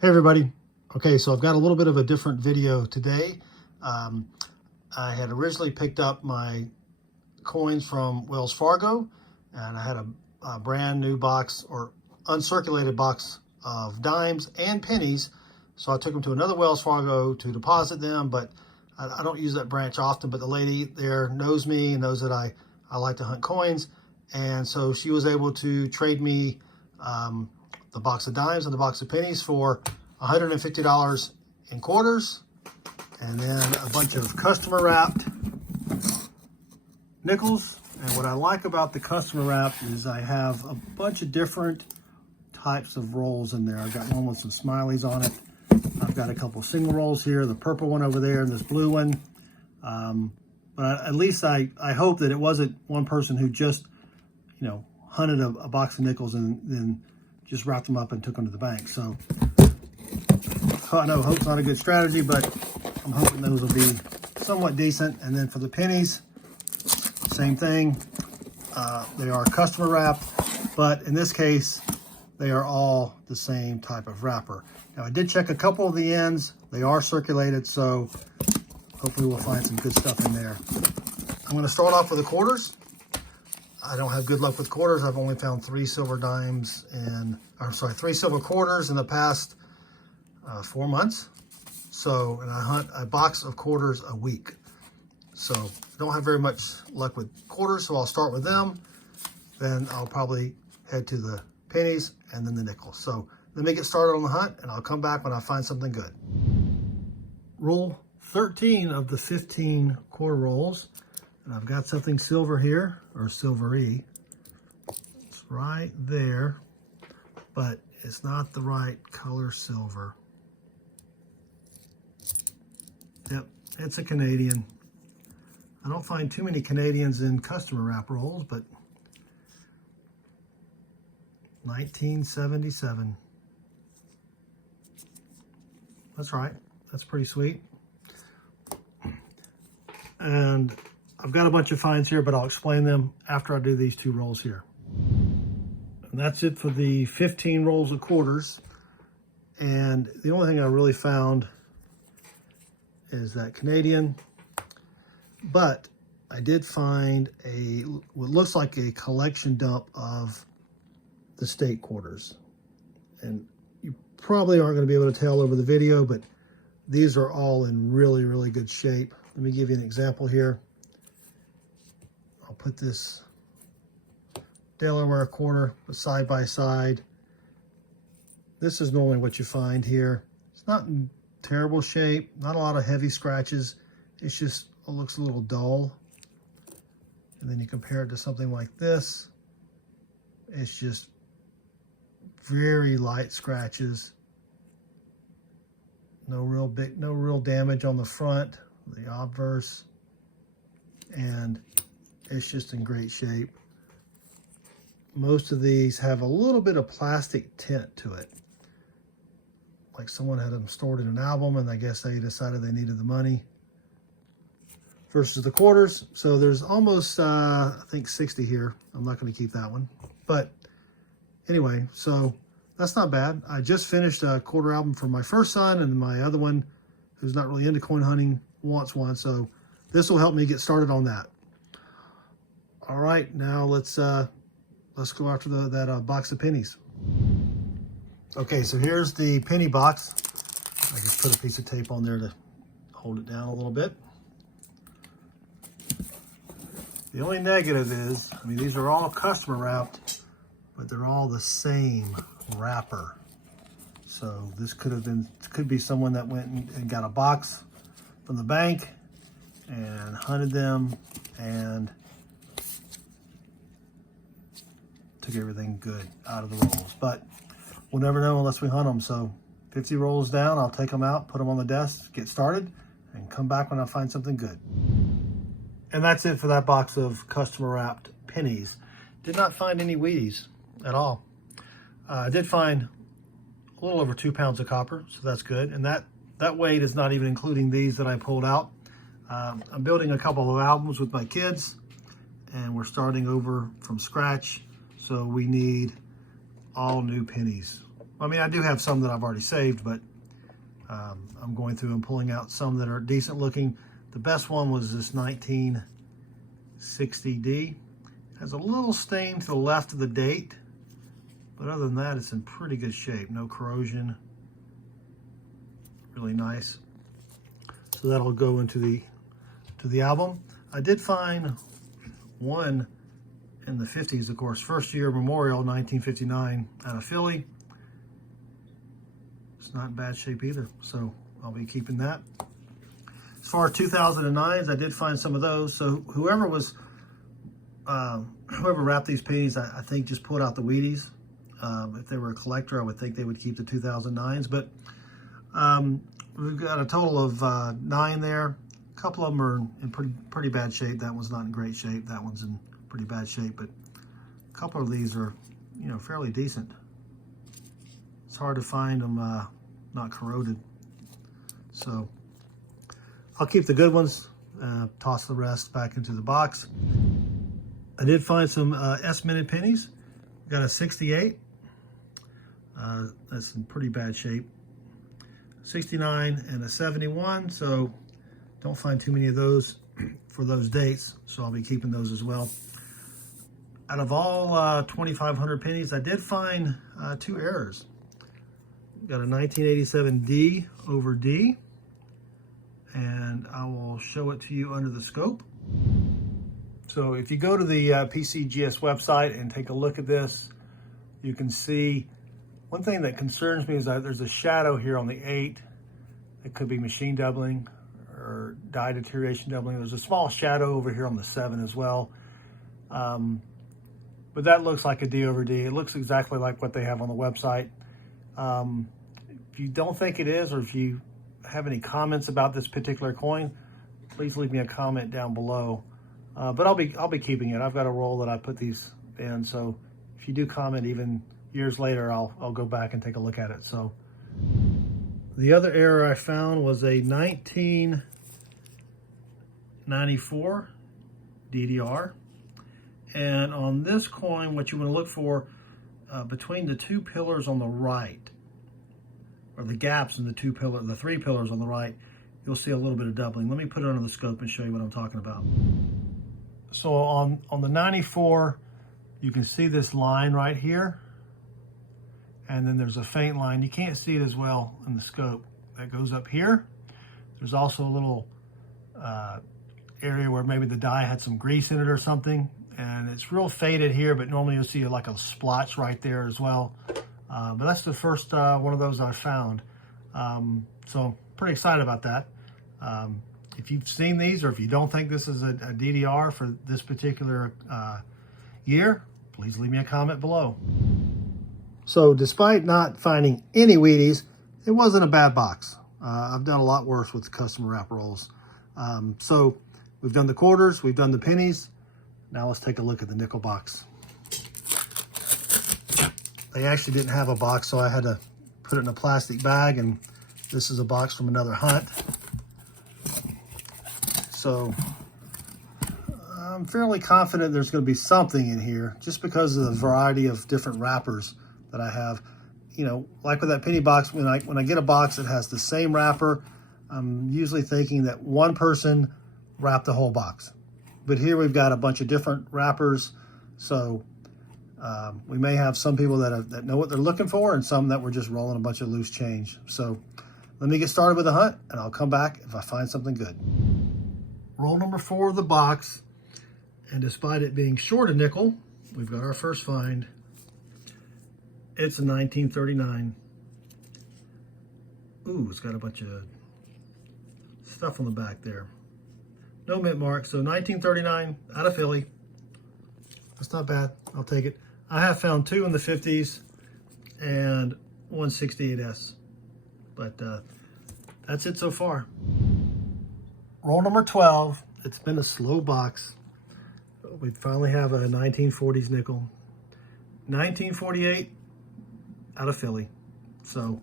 Hey everybody. Okay, so I've got a little bit of a different video today. I had originally picked up my coins from Wells Fargo, and I had a brand new box or uncirculated box of dimes and pennies. So I took them to another Wells Fargo to deposit them, but I don't use that branch often, but the lady there knows me and knows that I like to hunt coins. And so she was able to trade me the box of dimes and the box of pennies for $150 in quarters, and then a bunch of customer wrapped nickels. And what I like about the customer wrap is I have a bunch of different types of rolls in there. I've got one with some smileys on it. I've got a couple of single rolls here, the purple one over there and this blue one. But at least I hope that it wasn't one person who just, hunted a box of nickels and then just wrapped them up and took them to the bank. So I know hope's not a good strategy, but I'm hoping those will be somewhat decent. And then for the pennies, same thing. They are customer wrapped, but in this case, they are all the same type of wrapper. Now I did check a couple of the ends. They are circulated, so hopefully we'll find some good stuff in there. I'm gonna start off with the quarters. I don't have good luck with quarters. I've only found 3 silver dimes and, 3 silver quarters in the past 4 months. So, and I hunt a box of quarters a week. So I don't have very much luck with quarters, so I'll start with them. Then I'll probably head to the pennies and then the nickels. So let me get started on the hunt and I'll come back when I find something good. Roll 13 of the 15 quarter rolls. And I've got something silver here, or silvery. It's right there, but it's not the right color silver. Yep, it's a Canadian. I don't find too many Canadians in customer wrap rolls, but 1977. That's right, that's pretty sweet. And I've got a bunch of finds here, but I'll explain them after I do these 2 rolls here. And that's it for the 15 rolls of quarters. And the only thing I really found is that Canadian, but I did find what looks like a collection dump of the state quarters. And you probably aren't going to be able to tell over the video, but these are all in really, really good shape. Let me give you an example here. I'll put this Delaware quarter side by side. This is normally what you find here. It's not in terrible shape, not a lot of heavy scratches. It's just, it looks a little dull. And then you compare it to something like this. It's just very light scratches. No real damage on the front, the obverse. And it's just in great shape. Most of these have a little bit of plastic tint to it. Like someone had them stored in an album and I guess they decided they needed the money. Versus the quarters. So there's almost, I think 60 here. I'm not going to keep that one. But anyway, so that's not bad. I just finished a quarter album for my first son, and my other one, who's not really into coin hunting, wants one. So this will help me get started on that. All right, now let's go after that box of pennies. Okay, so here's the penny box. I just put a piece of tape on there to hold it down a little bit. The only negative is, these are all customer wrapped, but they're all the same wrapper. So this could be someone that went and got a box from the bank and hunted them and took everything good out of the rolls, but we'll never know unless we hunt them. So 50 rolls down, I'll take them out, put them on the desk, get started, and come back when I find something good. And that's it for that box of customer wrapped pennies. Did not find any Wheaties at all. I did find a little over 2 pounds of copper, so that's good. And that weight is not even including these that I pulled out. I'm building a couple of albums with my kids, and we're starting over from scratch. So we need all new pennies. I mean, I do have some that I've already saved, but I'm going through and pulling out some that are decent looking. The best one was this 1960D. It has a little stain to the left of the date, but other than that, it's in pretty good shape. No corrosion. Really nice. So that'll go into the album. I did find one in the 50s, of course, first year memorial, 1959, out of Philly. It's not in bad shape either, so I'll be keeping that. As far as 2009s, I did find some of those. So whoever wrapped these pennies, I think just pulled out the Wheaties. If they were a collector, I would think they would keep the 2009s. But we've got a total of 9 there. A couple of them are in pretty bad shape. That one's not in great shape. That one's in pretty bad shape. But a couple of these are, you know, fairly decent. It's hard to find them not corroded. So I'll keep the good ones, toss the rest back into the box. I did find some S-minute pennies. Got a 68. That's in pretty bad shape. 69 and a 71. So don't find too many of those for those dates. So I'll be keeping those as well. Out of all 2,500 pennies, I did find 2 errors. Got a 1987 D over D, and I will show it to you under the scope. So if you go to the PCGS website and take a look at this, you can see one thing that concerns me is that there's a shadow here on the 8. It could be machine doubling or die deterioration doubling. There's a small shadow over here on the 7 as well. But that looks like a D over D. It looks exactly like what they have on the website. If you don't think it is, or if you have any comments about this particular coin, please leave me a comment down below. But I'll be keeping it. I've got a roll that I put these in, so if you do comment even years later, I'll go back and take a look at it. So the other error I found was a 1994 DDR. And on this coin, what you want to look for between the 2 pillars on the right, or the gaps in the 3 pillars on the right, you'll see a little bit of doubling. Let me put it under the scope and show you what I'm talking about. So on the 94, you can see this line right here, and then there's a faint line. You can't see it as well in the scope. That goes up here. There's also a little area where maybe the die had some grease in it or something, and it's real faded here, but normally you'll see like a splotch right there as well. But that's the first one of those I found. So pretty excited about that. If you've seen these, or if you don't think this is a DDR for this particular year, please leave me a comment below. So despite not finding any Wheaties, it wasn't a bad box. I've done a lot worse with customer wrap rolls. So we've done the quarters, we've done the pennies. Now let's take a look at the nickel box. They actually didn't have a box, so I had to put it in a plastic bag, and this is a box from another hunt. So I'm fairly confident there's going to be something in here, just because of the variety of different wrappers that I have. You know, like with that penny box, when I get a box that has the same wrapper, I'm usually thinking that one person wrapped the whole box. But here we've got a bunch of different wrappers, so we may have some people that know what they're looking for, and some that were just rolling a bunch of loose change. So let me get started with the hunt, and I'll come back if I find something good. Roll number 4 of the box, and despite it being short of nickel, we've got our first find. It's a 1939. Ooh, it's got a bunch of stuff on the back there. No mint mark, so 1939 out of Philly. That's not bad, I'll take it. I have found 2 in the 50s and 168S, but that's it so far. Roll number 12. It's been a slow box. We finally have a 1940s nickel. 1948 out of Philly. So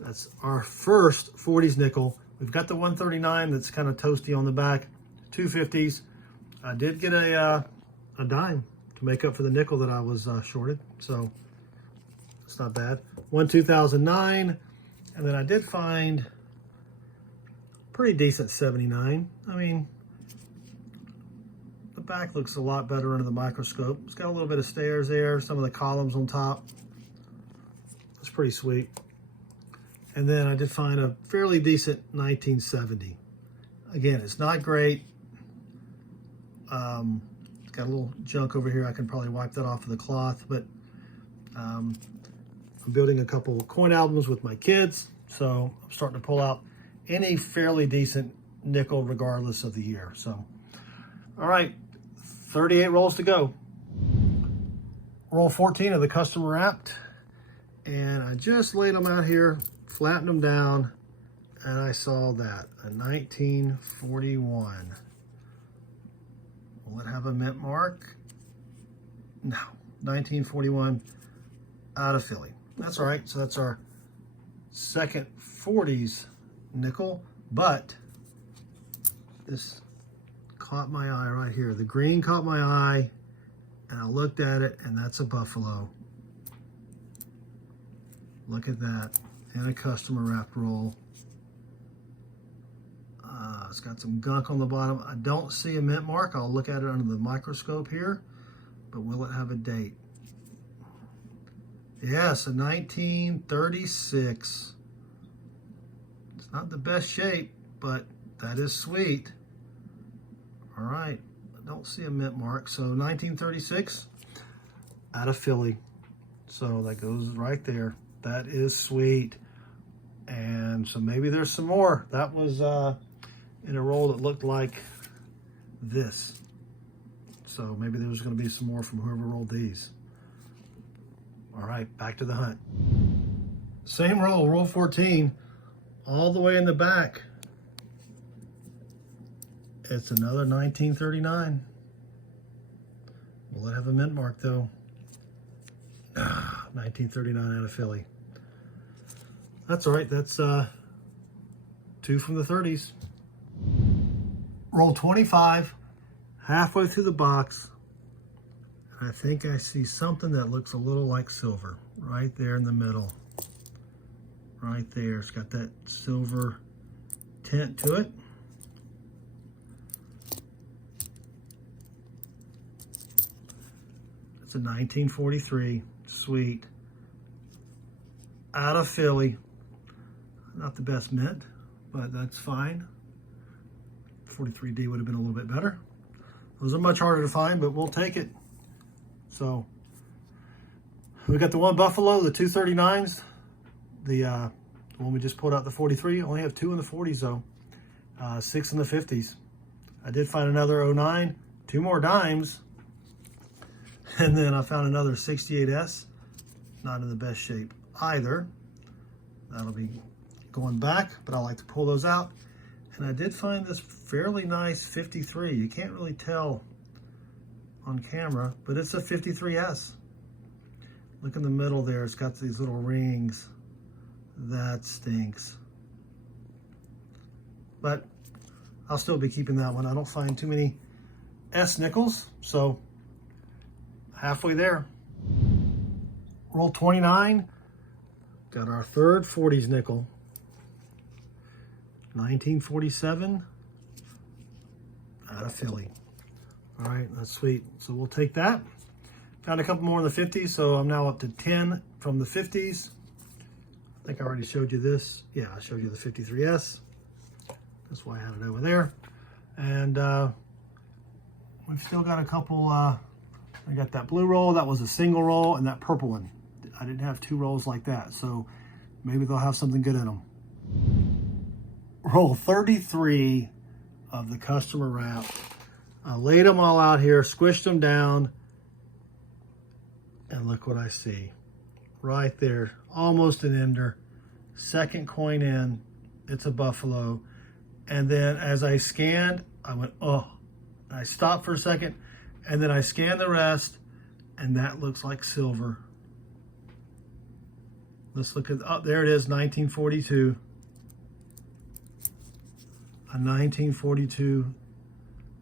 that's our first 40s nickel. We've got the 139 that's kind of toasty on the back. 2 50s. I did get a dime to make up for the nickel that I was shorted. So it's not bad. one 2009, and then I did find pretty decent 79. I mean, the back looks a lot better under the microscope. It's got a little bit of stairs there, some of the columns on top. It's pretty sweet. And then I did find a fairly decent 1970. Again, it's not great. It's got a little junk over here. I can probably wipe that off with a cloth, but I'm building a couple of coin albums with my kids, so I'm starting to pull out any fairly decent nickel regardless of the year. So, all right, 38 rolls to go. Roll 14 of the custom wrapped, and I just laid them out here, flattened them down, and I saw that, a 1941. Will it have a mint mark? No, 1941 out of Philly. That's all right, so that's our second 40s nickel, but this caught my eye right here. The green caught my eye, and I looked at it, and that's a buffalo. Look at that, in a customer wrapped roll. It's got some gunk on the bottom. I don't see a mint mark. I'll look at it under the microscope here, but will it have a date? Yes, a 1936. It's not the best shape, but that is sweet. All right, I don't see a mint mark. So 1936 out of Philly. So that goes right there. That is sweet. And so maybe there's some more. That was in a roll that looked like this. So maybe there's going to be some more from whoever rolled these. All right, back to the hunt. Same roll, roll 14, all the way in the back. It's another 1939. Will it have a mint mark though? 1939 out of Philly. That's all right, that's two from the 30s. Roll 25, halfway through the box. I think I see something that looks a little like silver right there in the middle. Right there, it's got that silver tint to it. It's a 1943, sweet. Out of Philly. Not the best mint, but that's fine. 43D would have been a little bit better. Those are much harder to find, but we'll take it. So we got the one buffalo, the 239s, the one we just pulled out, the 43. Only have two in the 40s though, 6 in the 50s. I did find another 09, 2 more dimes, and then I found another 68S, not in the best shape either. That'll be going back, but I like to pull those out. And I did find this fairly nice 53. You can't really tell on camera, but it's a 53S. Look in the middle there, it's got these little rings. That stinks. But I'll still be keeping that one. I don't find too many S nickels, so halfway there. Roll 29, got our third 40s nickel. 1947 out of Philly. All right, that's sweet. So we'll take that. Found a couple more in the 50s, so I'm now up to 10 from the 50s. I think I already showed you this. Yeah, I showed you the 53S. That's why I had it over there. And we've still got a couple, I got that blue roll, that was a single roll, and that purple one. I didn't have 2 rolls like that, so maybe they'll have something good in them. Roll 33 of the customer wrap. I laid them all out here, squished them down, and look what I see. Right there, almost an ender. Second coin in, it's a buffalo. And then as I scanned, I went, oh. I stopped for a second, and then I scanned the rest, and that looks like silver. Let's look at, oh, there it is, 1942. A 1942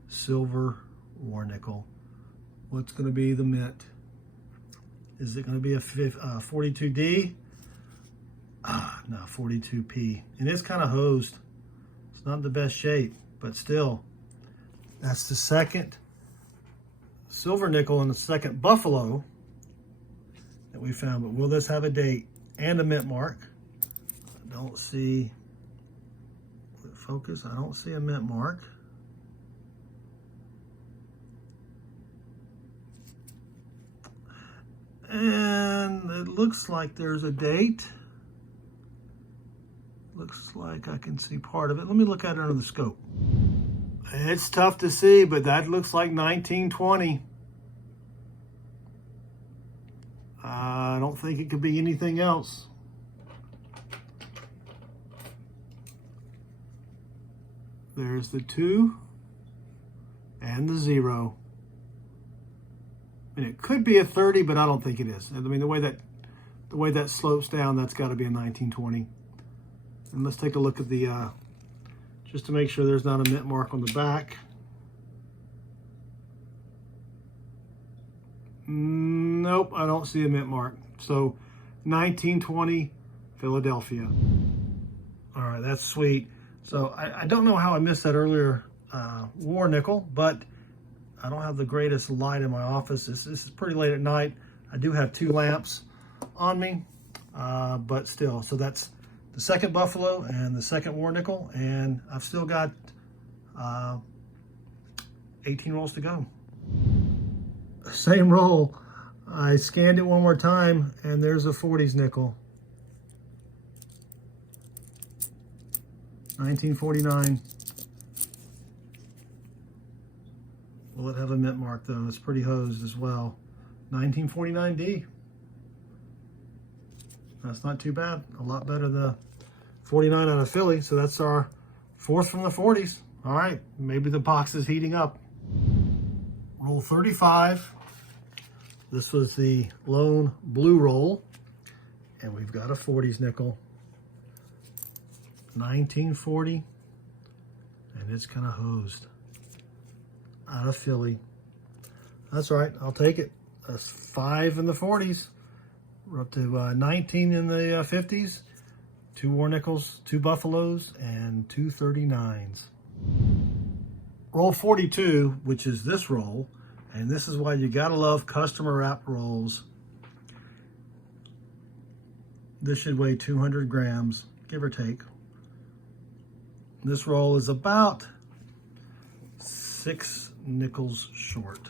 silver war nickel. What's going to be the mint? Is it going to be a 42D No, 42p. It is kind of hosed. It's not in the best shape, but still. That's the second silver nickel and the second buffalo that we found. But will this have a date and a mint mark? I don't see, focus, I don't see a mint mark. And it looks like there's a date. Looks like I can see part of it. Let me look at it under the scope. It's tough to see, but that looks like 1920. I don't think it could be anything else. There's the 2 and the 0. And it could be a 30, but I don't think it is. I mean, the way that slopes down, that's got to be a 1920. And let's take a look at the, just to make sure there's not a mint mark on the back. Nope, I don't see a mint mark. So 1920 Philadelphia. All right, that's sweet. So I don't know how I missed that earlier war nickel, but I don't have the greatest light in my office. This is pretty late at night. I do have 2 lamps on me, but still. So that's the second buffalo and the second war nickel, and I've still got 18 rolls to go. Same roll. I scanned it one more time, and there's a 40s nickel. 1949. Will it have a mint mark though? It's pretty hosed as well. 1949D. That's not too bad. A lot better than the 49 out of Philly. So that's our 4th from the 40s. All right, maybe the box is heating up. Roll 35. This was the lone blue roll. And we've got a 40s nickel. 1940. And it's kind of hosed. Out of Philly. That's all right, I'll take it. That's 5 in the 40s. We're up to 19 in the 50s. 2 war nickels, 2 buffaloes, and 2 39s. Roll 42, which is this roll, and this is why you gotta love customer wrap rolls. This should weigh 200 grams, give or take. This roll is about 6 nickels short.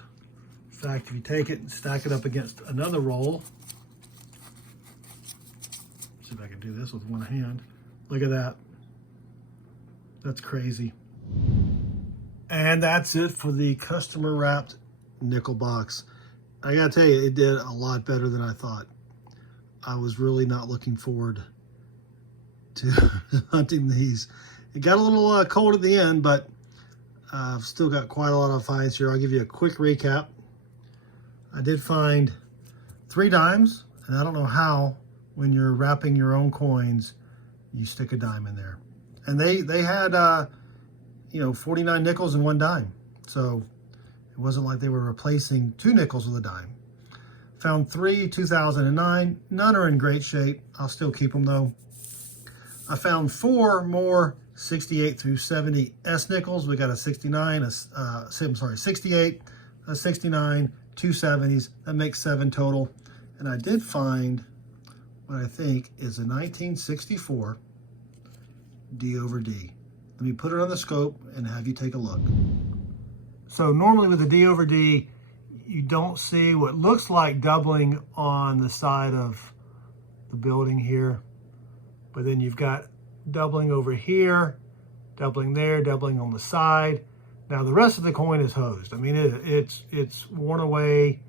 In fact, if you take it and stack it up against another roll, see if I can do this with one hand. Look at that. That's crazy. And that's it for the customer wrapped nickel box. I gotta tell you, it did a lot better than I thought. I was really not looking forward to hunting these. It got a little cold at the end, but I've still got quite a lot of finds here. I'll give you a quick recap. I did find 3 dimes, and I don't know how, when you're wrapping your own coins, you stick a dime in there. And they had, 49 nickels and 1 dime. So it wasn't like they were replacing 2 nickels with a dime. Found 3 2009. None are in great shape. I'll still keep them though. I found 4 more 68 through 70 S nickels. We got a 69, 68, a 69, 2 70s. That makes 7 total. And I did find what I think is a 1964 D over D. Let me put it on the scope and have you take a look. So normally with a D over D, you don't see what looks like doubling on the side of the building here, but then you've got doubling over here, doubling there, doubling on the side. Now the rest of the coin is hosed. I mean, it's worn away,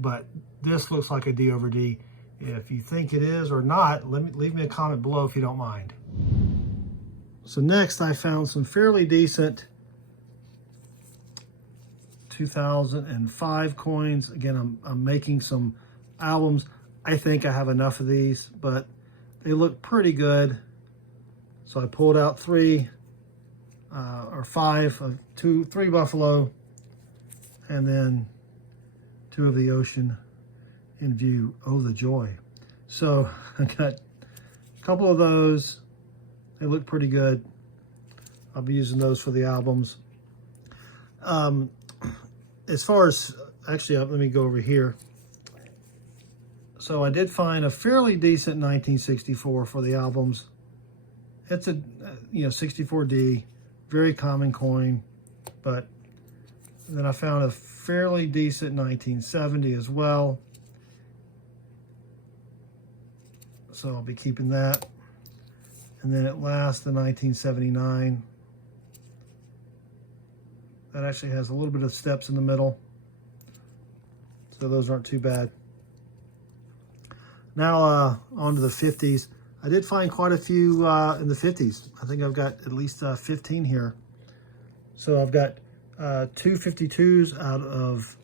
but this looks like a D over D. If you think it is or not, leave me a comment below if you don't mind. So next I found some fairly decent 2005 coins. Again, I'm making some albums. I think I have enough of these, but they look pretty good. So I pulled out 3 or 5 of 3 buffalo, and then 2 of the ocean in view. Oh, the joy. So I got a couple of those. They look pretty good. I'll be using those for the albums. As far as, actually, let me go over here. So I did find a fairly decent 1964 for the albums. It's a, 64D, very common coin, but then I found a fairly decent 1970 as well. So I'll be keeping that. And then at last, the 1979. That actually has a little bit of steps in the middle. So those aren't too bad. Now on to the 50s. I did find quite a few in the 50s. I think I've got at least 15 here. So I've got two 52s out of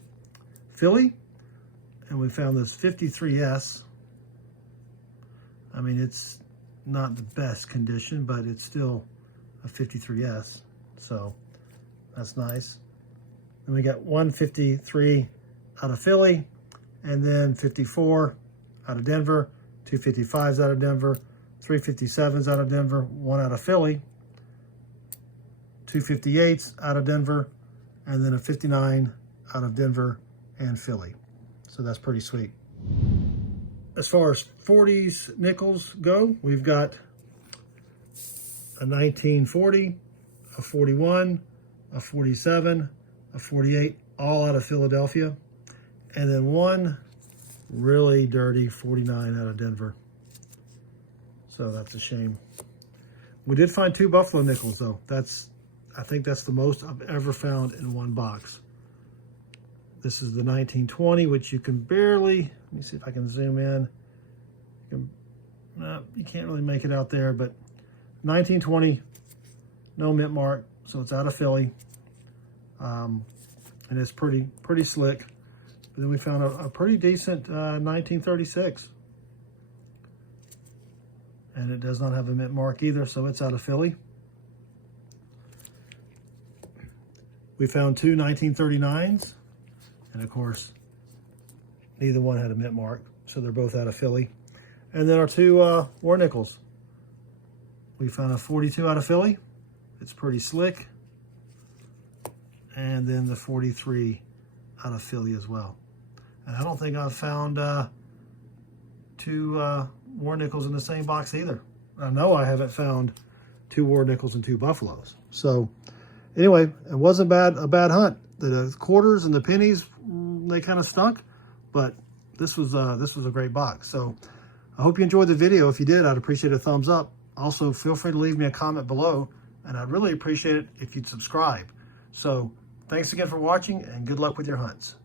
Philly. And we found this 53S. I mean, it's not the best condition, but it's still a 53S. So that's nice. And we got 153 out of Philly, and then 54 out of Denver, 255s out of Denver, 357s out of Denver, one out of Philly, 258s out of Denver, and then a 59 out of Denver and Philly. So that's pretty sweet. As far as 40s nickels go, we've got a 1940, a 41, a 47, a 48, all out of Philadelphia, and then one really dirty 49 out of Denver. So that's a shame. We did find two Buffalo nickels though. I think that's the most I've ever found in one box. This is the 1920, which you can barely, let me see if I can zoom in. You can't really make it out there, but 1920, no mint mark, so it's out of Philly. And it's pretty slick. But then we found a pretty decent 1936. And it does not have a mint mark either, so it's out of Philly. We found two 1939s. And of course, neither one had a mint mark, so they're both out of Philly. And then our two war nickels. We found a 42 out of Philly. It's pretty slick. And then the 43 out of Philly as well. And I don't think I've found two war nickels in the same box either. I know I haven't found two war nickels and two Buffaloes. So anyway, it wasn't a bad hunt. The quarters and the pennies, they kind of stunk, but this was a great box. So I hope you enjoyed the video. If you did, I'd appreciate a thumbs up. Also, feel free to leave me a comment below, and I'd really appreciate it if you'd subscribe. So thanks again for watching, and good luck with your hunts.